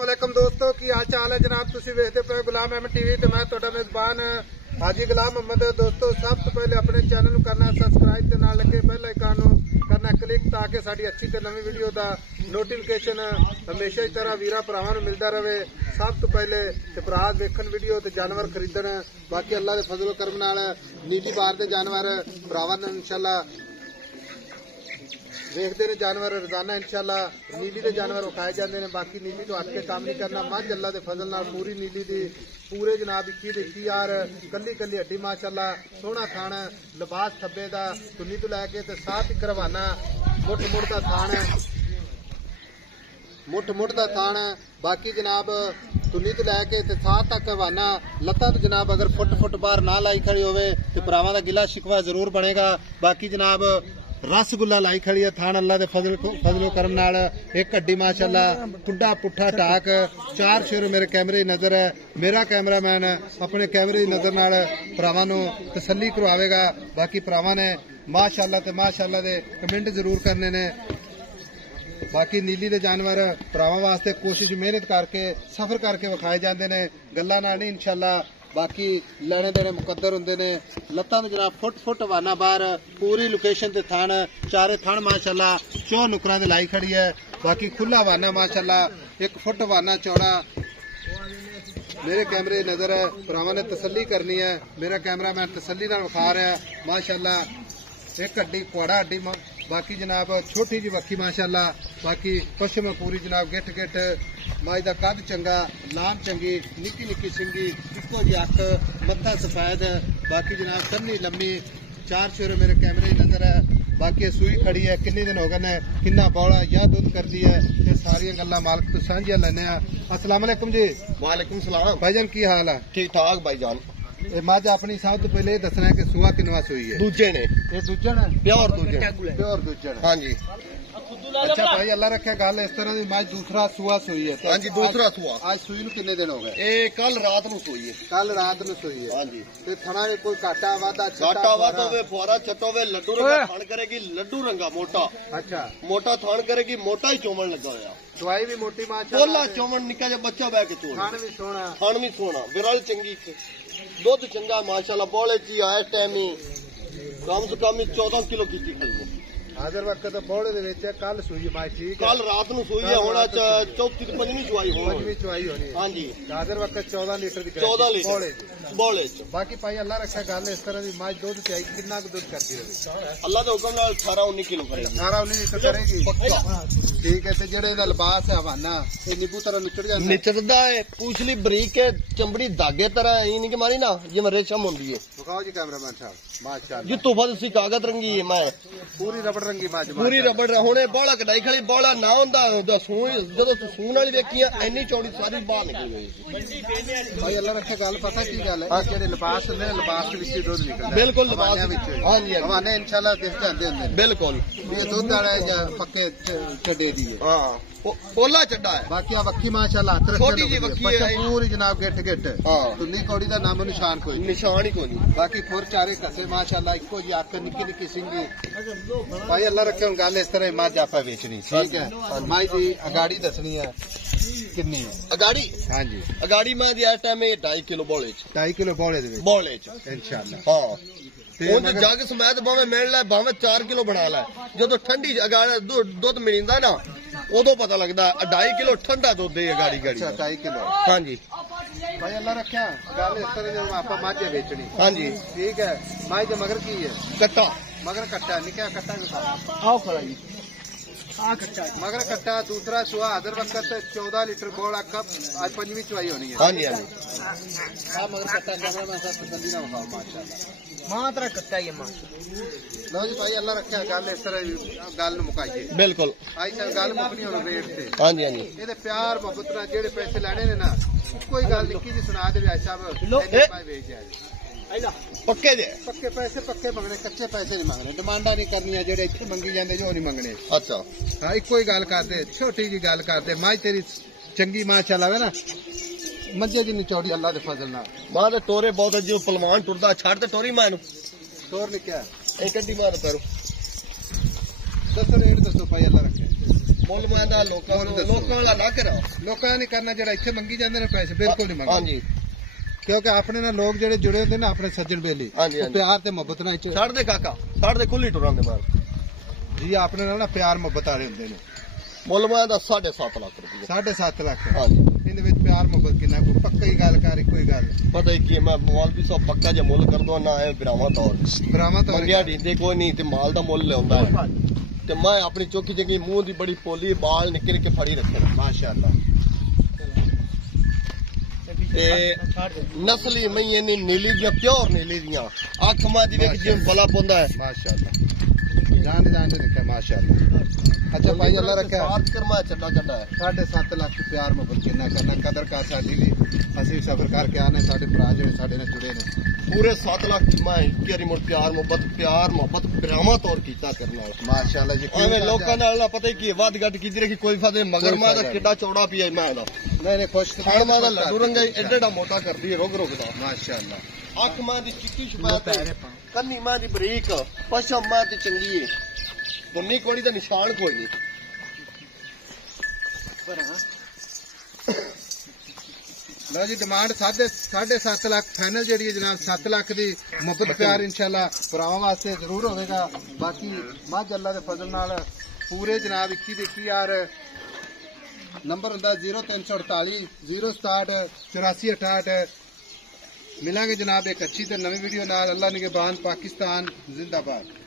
वालेकुम दोस्तों की हाल चाल है जनाब। तुसी वेखदे पे गुलाम अहमद टीवी ते मैं तुहाडा मेजबान हाजी गुलाम अहमद। दोस्तों सब तो पहले अपने चैनल नूं करना सबसक्राइब ते नाल लगे बेल आइकन नूं करना क्लिक ताकि साडी अच्छी ते नवी वीडियो दा नोटिफिकेशन हमेशा ही तरह वीरा भरावां नूं मिलदा रहे। सब तो पहले ते भरा देखण वीडियो ते जानवर खरीदण। बाकी अल्लाह दे फजलो करम नाल नीली बार दे जानवर भरावां नूं इंशाअल्लाह देखते ने जानवर रोजाना इंशाअल्लाह नीली के जानवर विखाए जाते हैं। बाकी नीली तो हट के काम नहीं करना। मझ अल्लाह के फजल नाल पूरी नीली दी पूरे जनाब 21 यार कली कली हड्डी माशाअल्लाह सोहना थान लिबास थब्बे दा तुन्नी तो लैके ते साथ ही करवाना मुठ मुठ दा थान मुठ मुठ दा थान। बाकी जनाब तुन्नी तो लैके ते साथ तक करवाना लत्तां तो जनाब अगर फुट बाहर ना लाई खड़ी होवे ते भरावां दा गिला शिकवा जरूर बनेगा। बाकी जनाब रसगुल्ला लाई खड़ी है थान अल्लाह दे फजलो करम नाल एक हड्डी माशाअल्लाह टुड्डा पुट्ठा टाक चार शेर मेरे कैमरे नजर है। मेरा कैमरामैन अपने कैमरे नजर नाल भरावां नूं तसल्ली करवावेगा। बाकी भरावां ने माशाअल्लाह ते माशाअल्लाह दे कमेंट जरूर करने ने। बाकी नीली दे जानवर भरावां वास्ते कोशिश मेहनत करके सफर करके विखाए जाते हैं गल्लां नाल नहीं इंशाअल्लाह। बाकी लेने देने मुकद्दर होंदे ने। लत्तां तो जनाब फुट वाना बाहर पूरी लोकेशन ते थान चारे थान माशाअल्लाह चौ नुकरां दे लाई खड़ी है। बाकी खुला वाना माशाअल्लाह 1 फुट वाना चौड़ा मेरे कैमरे नजर है। भरावां ने तसल्ली करनी है। मेरा कैमरामैन तसल्ली नाल विखा रहा है माशाअल्लाह। एक हड्डी कोड़ा हड्डी बाकी जनाब छोटी जी वक्की माशाअल्लाह। बाकी पश्चिम पूरी जनाब गिट गिट माई दा कद चंगा लाम चंगी निक्की निक्की सिंगी इको जी अख मत्था सफेद। बाकी जनाब सन्नी लम्मी चार शेर मेरे कैमरे नजर है। बाकी सूई खड़ी है किन्ने दिन हो गए ने किन्ना बौला या दुध करती है ये सारी गल्लां मालिक तो सांझियां लैने। अस्सलाम वालेकुम जी। वालेकुम सलाम भाईजान की हाल है? ठीक ठाक भाईजान। मज अपनी सब तो पहले दसना है कि सुआ किनवा सूई है? दूजे ने। ये दूजन है? प्योर दूजन। प्योर दूजन। हाँ जी। अच्छा भाई अल्लाह रखे गल इस तरह की मज दूसरा सुआ सूई है? हाँ जी दूसरा सुआ। आज सूई नूं किन्ने दिन हो गए? ये कल रात नूं सूई है। कल रात नूं सूई है। हाँ जी। ते थना में कोई काटा वादा काटा वादा होवे फुआरा छट्टो होवे लड्डू रंगा थान करेगी लड्डू रंगा मोटा। अच्छा मोटा थान करेगी मोटा ही चोमन लगा होया। दवाई भी मोटी माशाअल्लाह बोला चोमन निका जा बच्चा बह के चोम खान भी सोना विरल चंगी दुध चंगा माशाअल्लाह बोले ची आए टाइम ही कम से कम 14 किलो की खड़ी है। हाजिर वक्त तो बोड़े दे विच कल सूई माई ठीक है। कल रात नूं सूई है हुण चौथी ते पंजवीं चुवाई होनी। पंजवीं चुवाई होनी। हां जी हाजिर वक्त 14 लीटर की 14 लीटर बोले च। बाकी भाई अल्लाह रखा गल इस तरह की मज दूध चाहिए कितना दूध करती रहे? अल्लाह के हुक्म नाल 18-19 किलो करेगी। 18-19 लीटर करेगी ठीक है। ते जेड़े दा लिबास है हवाना ये नींबू तरह निचड़ जाता है? निचड़दा है पूछली बरीक है चमड़ी धागे तरह इन के मारी ना जिवें रेशम होंदी है। दिखाओ जी कैमरामैन साहब माशाअल्लाह जी तोहफा तुसी कागज रंगी है मैं पूरी रबड़ रंगी मज पूरी रबड़ हुणे बाला कटाई खड़ी बाला ना हुंदा सूई जदों सून वाली वेखी इन्नी चौड़ी सारी बाहर निकली हुई भाई अल्लाह रखे गल पता की गल है जेड़े लिबास ने लिबास विच दूध निकलदा बिल्कुल लिबास हां जी हवाने इंशाअल्लाह दिख जांदे हुंदे बिल्कुल ये दूध वाला या पक्के चड्डे दी है। हां पोला चड्डा है। बाकी आ वक्की माशाअल्लाह हाथ रखे छोटी जी वक्की है पूरी जनाब गिट गिट। हां तुन्नी कौड़ी दा नाम निशान कोई निशान ही कोई नहीं। बाकी फुर चारे कसे माशाअल्लाह इको जी आंख निक्की निक्की सिंगी। भाई अल्लाह रखे गल इस तरह मज आपा बेचनी ठीक है। माई दी अगाड़ी दसनी है कितनी है अगाड़ी? हाँ जी अगाड़ी मां दी इस टाइम 2.5 किलो बोले 2.5 किलो बोले इंशाअल्लाह। हां जग समेत भावे मिल लै भावे 4 किलो बना लै जो ठंडी दुध मिलदा ना उदो पता लगता 2.5 किलो ठंडा दुध है गाड़ी गाड़ी 2.5 किलो। हाँ जी भाई अल्लाह रखा गल इस तरह आप माझे बेचनी। हाँ जी ठीक है। माई दे मगर की है? कट्टा मगर कट्टा निका कट्टा आओ खड़ा जी मगर कट्टा दूसरा सुहा हाजिर वक्त 14 लीटर बोला कप आज पंजवीं चुवाई होनी है। हाँ जी हाँ जी मगर कट्टा कैमरामैन साहब तसल्ली ना विखाओ माशाअल्लाह मां तरह कट्टा ही मां। लो जी भाई अल्लाह रखा गल इस तरह गल मुकाइए बिल्कुल आई सर गल मुकनी होनी रेट से। हाँ जी हाँ जी ये प्यार मोहब्बत नाल जेड़े पैसे लेने ने ना कोई गल निक्की जी सुना दे भाई साहब बेच जाए पक्के जे पक्के पैसे पक्के मंगने कच्चे पैसे नहीं मंगने डिमांडा नहीं करनी जेड़े इत्थे मंगी जांदे जो नहीं मंगने। अच्छा हाँ इको ही गल करते छोटी जी गल करते माई तेरी चंगी माशाअल्लाह ना मजे की चौड़ी अल्लाह के फजल नाल मां दे टोरे बहुत जो पलवान टुरदा छड़ ते टोरी मां टोर ने क्या एक अड्डी मार करो दसो रेट दसो भाई अल्लाह रखे ਮੁੱਲ ਮੈਂ ਦਾ ਲੋਕਾਂ ਵਾਲਾ ਨਾ ਕਰਾਂ। ਲੋਕਾਂ ਨੇ ਕਰਨਾ ਜਿਹੜਾ ਇੱਥੇ ਮੰਗੀ ਜਾਂਦੇ ਨੇ ਪੈਸੇ ਬਿਲਕੁਲ ਨਹੀਂ ਮੰਗਦੇ। ਹਾਂਜੀ ਕਿਉਂਕਿ ਆਪਣੇ ਨਾਲ ਲੋਕ ਜਿਹੜੇ ਜੁੜੇ ਹੁੰਦੇ ਨੇ ਆਪਣੇ ਸੱਜਣ ਬੇਲੀ ਪਿਆਰ ਤੇ ਮੁਹੱਬਤ ਨਾਲ ਛੱਡ ਦੇ ਕਾਕਾ, ਛੱਡ ਦੇ ਖੁੱਲੀ ਟੁਰਾਂ ਦੇ ਮਾਰ ਜੀ। ਆਪਣੇ ਨਾਲ ਨਾ ਪਿਆਰ ਮੁਹੱਬਤ ਵਾਲੇ ਹੁੰਦੇ ਨੇ। ਮੁੱਲ ਮੈਂ ਦਾ 7.5 ਲੱਖ ਰੁਪਏ। 7.5 ਲੱਖ। ਹਾਂਜੀ ਇਹਦੇ ਵਿੱਚ ਪਿਆਰ ਮੁਹੱਬਤ ਕਿੰਨਾ ਕੋਈ ਪੱਕਾ ਹੀ ਗੱਲ ਕਰ ਇੱਕੋ ਹੀ ਗੱਲ। ਪਤਾ ਕੀ ਮੈਂ ਮੌਲਵੀ ਸਾਹਿਬ ਪੱਕਾ ਜੇ ਮੁੱਲ ਕਰ ਦੋ ਨਾ ਇਹ ਬਰਾਵਾਂ ਤੌਰ ਮੰਗਿਆ ਢੀਂਦੇ ਕੋਈ ਨਹੀਂ ਤੇ ਮਾਲ ਦਾ ਮੁੱਲ ਲਿਆਉਂਦਾ ਹੈ ਤੇ ਮੈਂ ਆਪਣੀ ਚੌਕੀ ਜਗੀ ਮੂੰਹ ਦੀ ਬੜੀ ਪੋਲੀ ਬਾਲ ਨਿੱਕੇ ਨਿੱਕੇ ਫੜੀ ਰੱਖੇ ਮਾਸ਼ਾਅੱਲਾ। ਤੇ ਨਸਲੀ ਮੈਂ ਇਹਨੇ ਨੀਲੀ ਦੀਆਂ ਪਿਓਰ ਨੀਲੀ ਦੀਆਂ ਅੱਖ ਮਾਂ ਦੀ ਵੇਖ ਜਿਵੇਂ ਬਲਾ ਪਾਉਂਦਾ ਹੈ ਮਾਸ਼ਾਅੱਲਾ। ਜਾਣ ਦੇਖਿਆ ਮਾਸ਼ਾਅੱਲਾ। ਅੱਛਾ ਭਾਈ ਅੱਲਾ ਰੱਖਿਆ ਬਾਤ ਕਰਮਾ ਚੱਡਾ ਚੱਡਾ ਹੈ। 7.5 ਲੱਖ ਪਿਆਰ ਮੁਹੱਬਤ ਕਿੰਨਾ ਕਰਨਾ ਕਦਰ ਕਰ ਸਾਡੀ ਵੀ। ਅਸੀਂ ਸਬਰ ਕਰਕੇ ਆਨੇ ਸਾਡੇ ਭਰਾ ਜਿਹੜੇ ਸਾਡੇ ਨਾਲ ਜੁੜੇ ਨੇ ਪੂਰੇ 7 ਲੱਖ ਮੈਂ ਇੱਕ ਵਾਰੀ ਮੁੜ ਪਿਆਰ ਮੁਹੱਬਤ ਬਰਾਵਾਂ ਤੌਰ ਕੀਤਾ ਕਰਨਾ ਮਾਸ਼ਾਅੱਲਾ ਜੀ। ਐਵੇਂ ਲੋਕਾਂ ਨਾਲ ਨਾ ਪਤਾ ਕੀ ਵੱਧ ਗੱਡ ਕੀਤੀ ਰਹੀ ਕੋਈ ਫਾਇਦਾ ਨਹੀਂ। ਮਗਰ ਮਾਂ ਦਾ ਕਿੱਡਾ ਚੌੜਾ ਪਿਆ ਮੈਂ ਦਾ ਨਹੀਂ ਖੁਸ਼ ਖਾਣ ਮਾਂ ਦਾ ਲੱਡੂ ਰੰਗਾ ਐਡਾ ਮੋਟਾ ਕਰਦੀ ਹੈ ਰੁਕ ਦਾ ਮਾਸ਼ਾਅੱਲਾ। ਅੱਖ ਮਾਂ ਦੀ ਚਿੱਟੀ ਸ਼ਬਾਤ ਕੰਨੀ ਮਾਂ ਦੀ ਬਰੀਕ ਪਸ਼ਮ ਮਾਂ ਦੀ ਚੰਗੀ ਹੈ। ਦੁੰਨੀ ਕੋੜੀ ਦਾ ਨਿਸ਼ਾਨ ਕੋਈ ਨਹੀਂ। ਲਓ ਜੀ ਡਿਮਾਂਡ 7.5 ਲੱਖ ਫਾਈਨਲ ਜਿਹੜੀ ਹੈ ਜਨਾਬ 7 ਲੱਖ ਦੀ ਮੁਹੱਬਤ ਪਿਆਰ ਇਨਸ਼ਾਅੱਲਾ ਭਰਾਵਾਂ ਵਾਸਤੇ ਜ਼ਰੂਰ ਹੋਵੇਗਾ। ਬਾਕੀ ਮੱਝ ਅੱਲਾ ਦੇ ਫਜ਼ਲ ਨਾਲ ਪੂਰੇ ਜਨਾਬ 21 ਦੇ 21 ਨੰਬਰ ਹੁੰਦਾ 0348 067 8468। ਮਿਲਾਂਗੇ ਜਨਾਬ ਇੱਕ ਅੱਛੀ ਤੇ ਨਵੀਂ ਵੀਡੀਓ ਨਾਲ। ਅੱਲਾ ਨਿਗਹਿਬਾਨ। ਪਾਕਿस्तान जिंदाबाद।